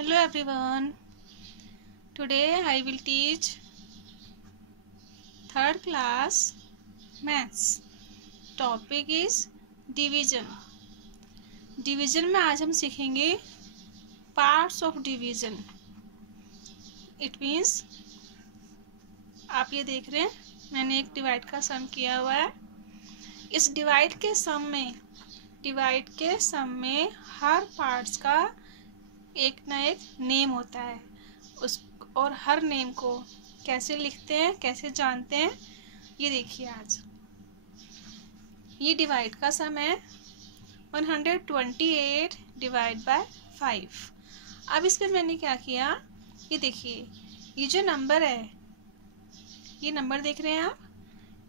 Hello everyone. Today I will teach third class maths. Topic is division. Division में आज हम सीखेंगे parts of division. It means आप ये देख रहे हैं मैंने एक डिवाइड का सम किया हुआ है. इस डिवाइड के सम में हर पार्ट्स का एक ना एक नेम होता है और हर नेम को कैसे लिखते हैं, कैसे जानते हैं, ये देखिए. आज ये डिवाइड का सम है 128 डिवाइड बाय 5. अब इस पे मैंने क्या किया, ये देखिए, ये जो नंबर है, ये नंबर देख रहे हैं आप,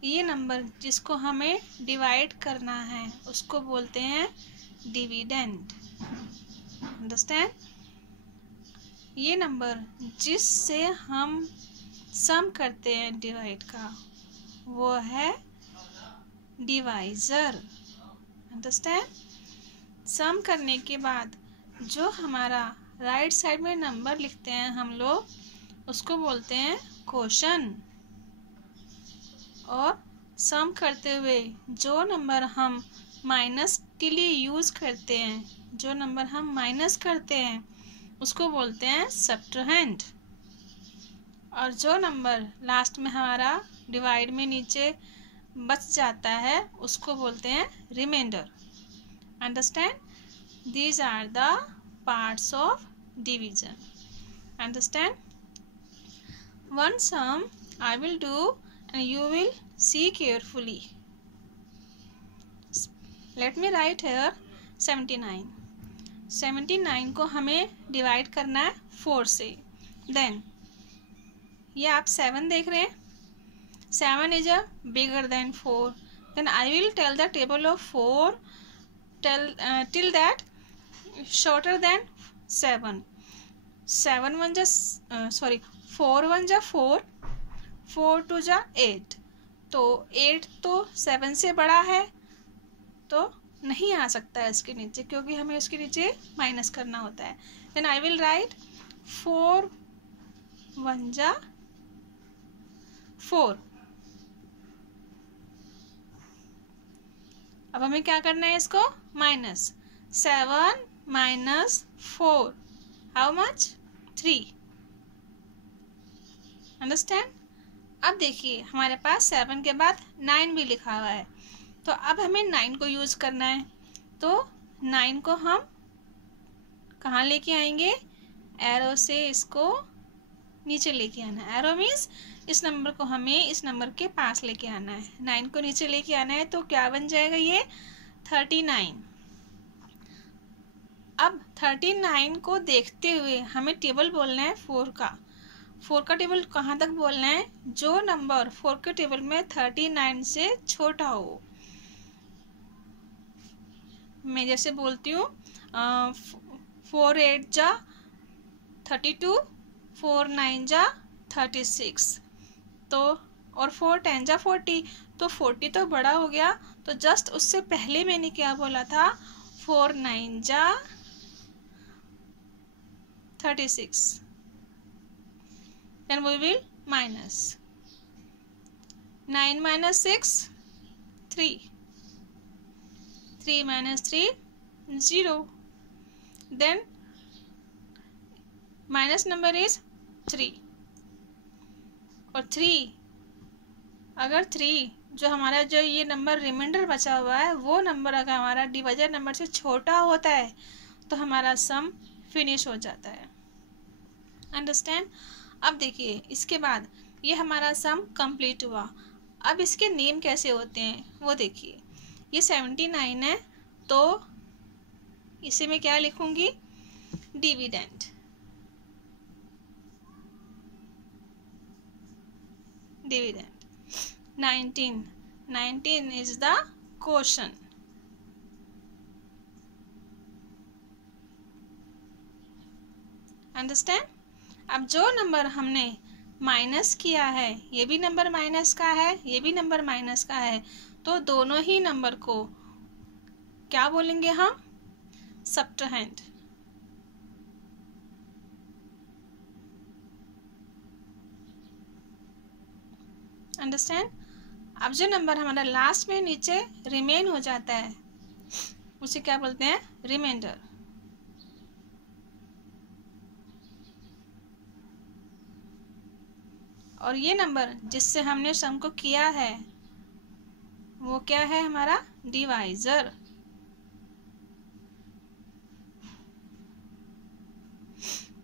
ये नंबर जिसको हमें डिवाइड करना है उसको बोलते हैं डिविडेंड. अंडरस्टैंड? ये नंबर जिससे हम सम करते हैं डिवाइड का वो है डिवाइजर. अंडरस्टैंड? सम करने के बाद जो हमारा राइट साइड में नंबर लिखते हैं हम लोग उसको बोलते हैं क्वोशन. और सम करते हुए जो नंबर हम माइनस के लिए यूज़ करते हैं, जो नंबर हम माइनस करते हैं उसको बोलते हैं सब्ट्रैंड. और जो नंबर लास्ट में हमारा डिवाइड में नीचे बच जाता है उसको बोलते हैं remainder. Understand? These are the parts of division. Understand? One sum I will do and you will see carefully. Let me write here 79. 79 को हमें डिवाइड करना है 4 से. देन ये आप 7 देख रहे हैं, 7 is a bigger than 4. Then I will tell the table of 4 till that shorter than 7. 4 1 जा 4, 4 2 जा 8. तो 8 तो 7 से बड़ा है तो नहीं आ सकता है इसके नीचे, क्योंकि हमें उसके नीचे माइनस करना होता है. देन आई विल राइट 4 1 जा 4. अब हमें क्या करना है, इसको minus. 7 minus 4 how much? 3. Understand? अब देखिए हमारे पास 7 के बाद 9 भी लिखा हुआ है, तो अब हमें 9 को यूज़ करना है. तो 9 को हम कहाँ लेके आएंगे? एरो से इसको नीचे लेके आना है. एरो मीन्स इस नंबर को हमें इस नंबर के पास लेके आना है. 9 को नीचे लेके आना है, तो क्या बन जाएगा ये? 39. अब 39 को देखते हुए हमें टेबल बोलना है 4 का. 4 का टेबल कहाँ तक बोलना है? जो नंबर 4 के टेबल में 39 से छोटा हो. मैं जैसे बोलती हूँ 4 8 जा 32, 4 9 जा 36, तो और 4 10 जा 40. तो 40 तो बड़ा हो गया, तो जस्ट उससे पहले मैंने क्या बोला था? 4 9 जा 36. Then we will minus 9 minus 6 3. 3 minus 3 0. Then minus number is 3. और 3 अगर 3 जो हमारा जो ये नंबर रिमाइंडर बचा हुआ है वो नंबर अगर हमारा डिवाइजर नंबर से छोटा होता है तो हमारा सम फिनिश हो जाता है. अंडरस्टैंड? अब देखिए इसके बाद ये हमारा सम कंप्लीट हुआ. अब इसके नेम कैसे होते हैं वो देखिए. ये 79 है, तो इसे मैं क्या लिखूंगी? Dividend. Dividend. 19 is the quotient. Understand? अब जो नंबर हमने माइनस किया है, ये भी नंबर माइनस का है, ये भी नंबर माइनस का है, तो दोनों ही नंबर को क्या बोलेंगे हम? सब्ट्रैंड. अंडरस्टैंड। अब जो नंबर हमारा लास्ट में नीचे रिमेन हो जाता है उसे क्या बोलते हैं? रिमाइंडर। और ये नंबर जिससे हमने सम को किया है वो क्या है? हमारा डिवाइजर।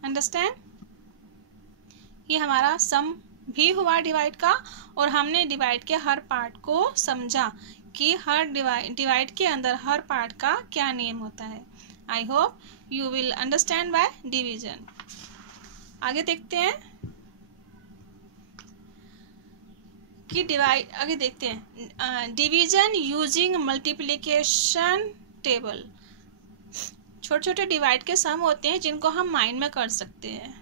अंडरस्टैंड। ये हमारा सम भी हुआ डिवाइड का, और हमने डिवाइड के हर पार्ट को समझा कि हर डिवाइड के अंदर हर पार्ट का क्या नियम होता है। I hope you will understand by division. आगे देखते हैं कि आगे देखते हैं डिवीजन यूजिंग मल्टीप्लिकेशन टेबल। छोटे छोटे डिवाइड के सम होते हैं जिनको हम माइंड में कर सकते हैं।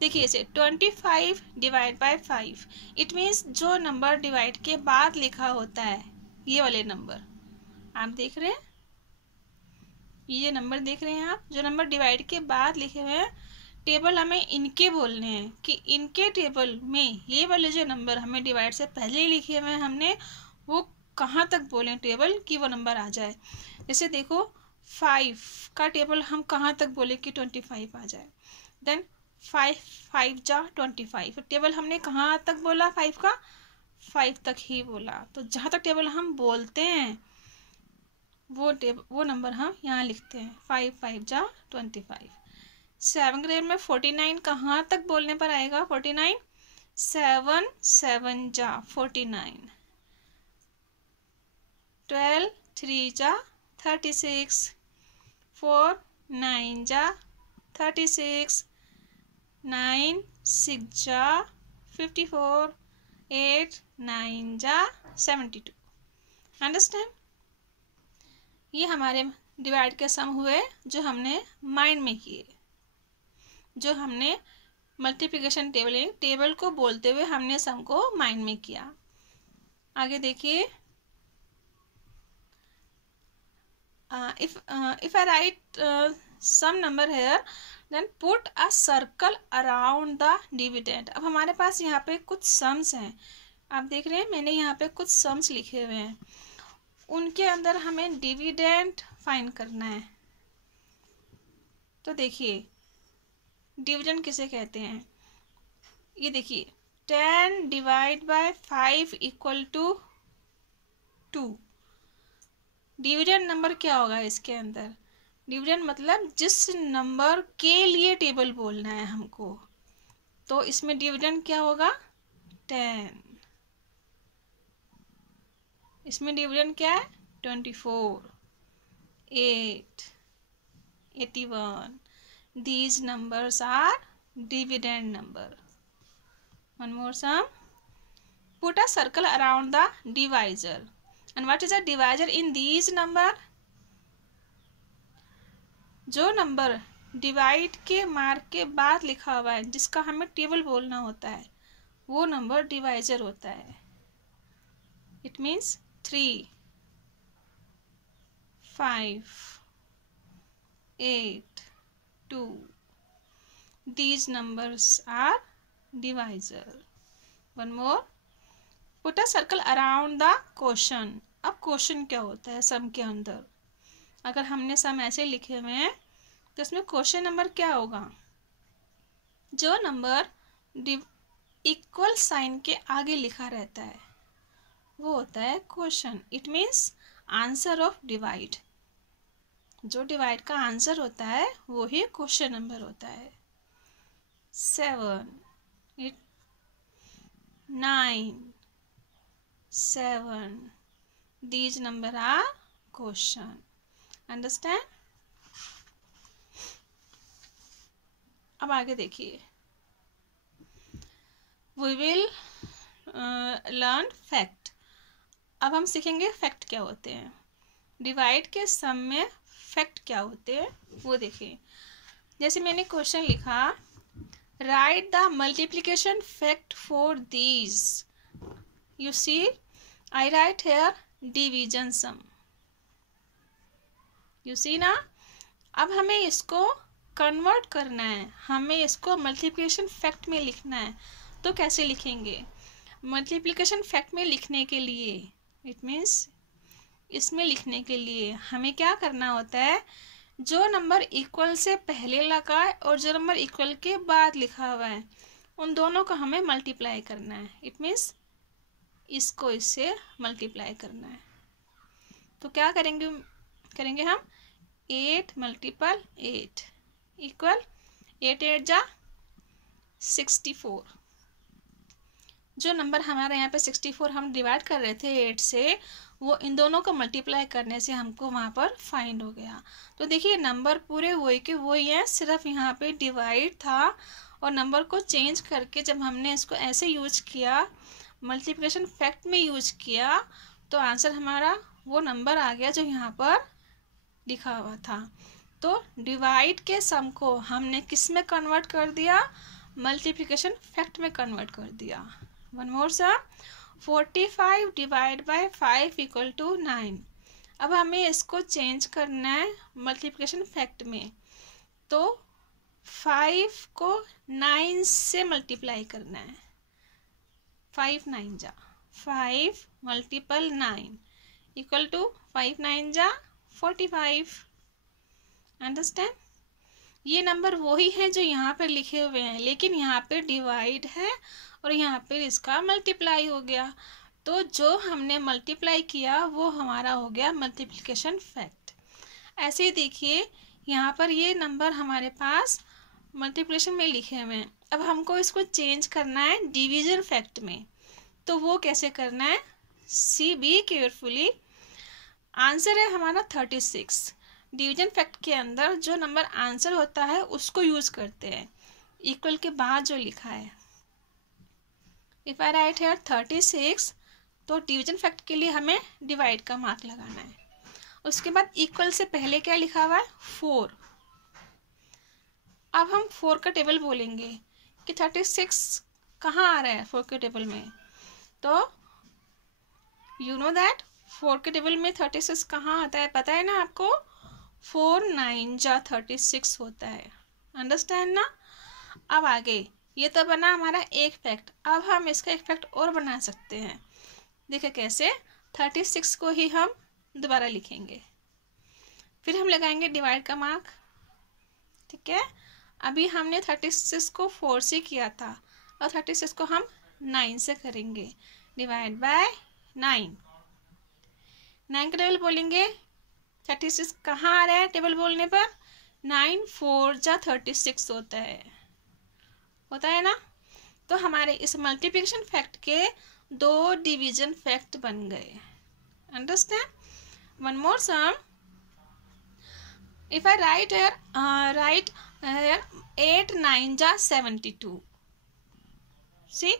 देखिए इसे 25 डिवाइड बाय 5, इट मीन्स जो नंबर डिवाइड के बाद लिखा होता है ये वाले नंबर आप देख रहे हैं, ये नंबर देख रहे हैं आप, जो नंबर डिवाइड के बाद लिखे हुए हैं टेबल हमें इनके बोलने हैं कि इनके टेबल में ये वाले जो नंबर हमें डिवाइड से पहले लिखे हुए हैं हमने वो कहाँ तक बोले टेबल कि वो नंबर आ जाए। जैसे देखो 5 का टेबल हम कहाँ तक बोले कि 25 आ जाए। देन 5 जा 25, टेबल हमने कहाँ तक बोला? 5 का 5 तक ही बोला। तो जहाँ तक टेबल हम बोलते हैं वो नंबर हम यहाँ लिखते हैं। 5 जा 25। 7 ग्रेड में 49 कहाँ तक बोलने पर आएगा? 49 7 जा 49। 12 3 जा 36। 4 9 जा 36। 9 6 जा 54। 8 9 जा 72। अंडरस्टैंड। ये हमारे डिवाइड के सम हुए जो हमने माइंड में किए, जो हमने मल्टीप्लिकेशन टेबल को बोलते हुए हमने सम को माइंड में किया। आगे देखिए if I write some number here then put a circle around the dividend। अब हमारे पास यहाँ पे कुछ सम्स हैं, आप देख रहे हैं मैंने यहाँ पे कुछ सम्स लिखे हुए हैं, उनके अंदर हमें डिविडेंड फाइंड करना है। तो देखिए डिविडेंड किसे कहते हैं? ये देखिए 10 divide by 5 equal to 2। Dividend number क्या होगा इसके अंदर? डिविडेंड मतलब जिस नंबर के लिए टेबल बोलना है हमको, तो इसमें डिविडेंड क्या होगा? 10। इसमें डिविडेंड क्या है? 24, 8, 81। These numbers are dividend number. One more sum. Put a circle around the divisor. And what is a divisor in these number? जो नंबर डिवाइड के मार्क के बाद लिखा हुआ है जिसका हमें टेबल बोलना होता है वो नंबर डिवाइजर होता है। It means 3, 5, 8, 2। These numbers are divisor. One more. Put a circle around the quotient. अब क्वेश्चन क्या होता है सम के अंदर? अगर हमने सम ऐसे लिखे हुए हैं तो इसमें क्वेश्चन नंबर क्या होगा? जो नंबर इक्वल साइन के आगे लिखा रहता है वो होता है question. It means answer of divide. जो डिवाइड का आंसर होता है वो ही क्वेश्चन नंबर होता है। 7, 8, 9, 7। These number are question. Understand? अब आगे देखिए we will learn fact। अब हम सीखेंगे फैक्ट क्या होते हैं, डिवाइड के सम में फैक्ट क्या होते हैं वो देखिए। जैसे मैंने क्वेश्चन लिखा write the multiplication fact for these. You see I write here division sum. You see ना। अब हमें इसको कन्वर्ट करना है, हमें इसको मल्टीप्लिकेशन फैक्ट में लिखना है। तो कैसे लिखेंगे? मल्टीप्लिकेशन फैक्ट में लिखने के लिए, इट मीन्स इसमें लिखने के लिए हमें क्या करना होता है, जो नंबर इक्वल से पहले लगा है और जो नंबर इक्वल के बाद लिखा हुआ है उन दोनों को हमें मल्टीप्लाई करना है। इट मीन्स इसको इससे मल्टीप्लाई करना है। तो क्या करेंगे हम 8 × 8 इक्वल 8 8 जा 64। जो नंबर हमारे यहाँ पे 64 हम डिवाइड कर रहे थे 8 से, वो इन दोनों को मल्टीप्लाई करने से हमको वहाँ पर फाइंड हो गया। तो देखिए नंबर पूरे वही के वही हैं, सिर्फ यहाँ पे डिवाइड था और नंबर को चेंज करके जब हमने इसको ऐसे यूज किया, मल्टीप्लिकेशन फैक्ट में यूज किया, तो आंसर हमारा वो नंबर आ गया जो यहाँ पर लिखा हुआ था। तो डिवाइड के सम को हमने किस में कन्वर्ट कर दिया, मल्टीप्लिकेशन फैक्ट में कन्वर्ट कर दिया। One more sum, 45 divide by 5 equal to 9। अब हमें इसको चेंज करना है मल्टीप्लिकेशन फैक्ट में, तो 5 को 9 से मल्टीप्लाई करना है। 5 9 जा 5 × 9 इक्वल टू 5 9 जा 45। अंडरस्टैंड? ये नंबर वही है जो यहाँ पर लिखे हुए हैं, लेकिन यहाँ पे डिवाइड है और यहाँ पे इसका मल्टीप्लाई हो गया। तो जो हमने मल्टीप्लाई किया वो हमारा हो गया मल्टीप्लिकेशन फैक्ट। ऐसे ही देखिए यहाँ पर ये नंबर हमारे पास मल्टीप्लिकेशन में लिखे हुए हैं। अब हमको इसको चेंज करना है डिवीजन फैक्ट में। तो वो कैसे करना है, सी बी केयरफुली। आंसर है हमारा 36। डिवीजन फैक्ट के अंदर जो नंबर आंसर होता है उसको यूज करते हैं, इक्वल के बाद जो लिखा है। इफ आई राइट हियर 36, तो डिवीजन फैक्ट के लिए हमें डिवाइड का मार्क लगाना है। उसके बाद इक्वल से पहले क्या लिखा हुआ है, 4। अब हम 4 का टेबल बोलेंगे कि 36 कहाँ आ रहा है 4 के टेबल में। तो यू नो दैट 4 के टेबल में 36 कहाँ आता है, पता है ना आपको, 4 9 जा 36 होता है। अंडरस्टैंड ना? अब आगे ये तो बना हमारा एक फैक्ट। अब हम इसका एक फैक्ट और बना सकते हैं। देखिए कैसे, 36 को ही हम दोबारा लिखेंगे, फिर हम लगाएंगे डिवाइड का मार्क। ठीक है, अभी हमने 36 को 4 से किया था और 36 को हम 9 से करेंगे, डिवाइड बाय 9। 9 का टेबल बोलेंगे, 36 कहाँ आ रहा है टेबल बोलने पर, 9 4 जा 36 होता है ना। तो हमारे इस मल्टीप्लिकेशन फैक्ट के 2 डिवीजन फैक्ट बन गए। Understand? One more sum, if I write here 8 9 जा 72, see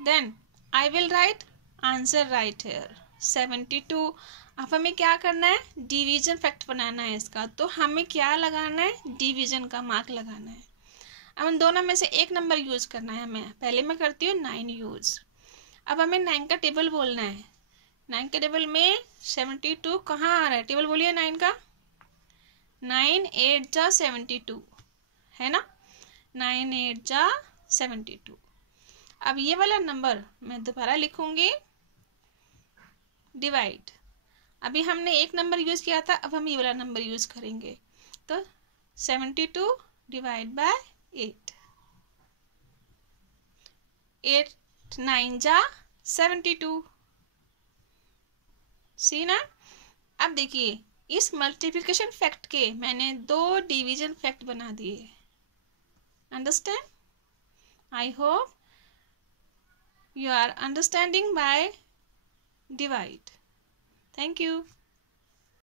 then I will write answer write here 72। अब हमें क्या करना है, डिवीजन फैक्ट बनाना है इसका। तो हमें क्या लगाना है, डिवीजन का मार्क लगाना है। अब इन दोनों में से एक नंबर यूज करना है हमें। पहले मैं करती हूँ 9 यूज। अब हमें 9 का टेबल बोलना है। 9 के टेबल में 72 कहाँ आ रहा है, टेबल बोलिए 9 का। 9 8 जा 72 है ना, 9 8 जा 72। अब ये वाला नंबर मैं दोबारा लिखूंगी, डिवाइड। अभी हमने एक नंबर यूज किया था, अब हम ये वाला नंबर यूज करेंगे। तो 72 डिवाइड बाय 8, 8 9 जा 72। सी ना? अब देखिए इस मल्टीप्लिकेशन फैक्ट के मैंने 2 डिवीजन फैक्ट बना दिए। Understand? I hope you are understanding by divide. Thank you.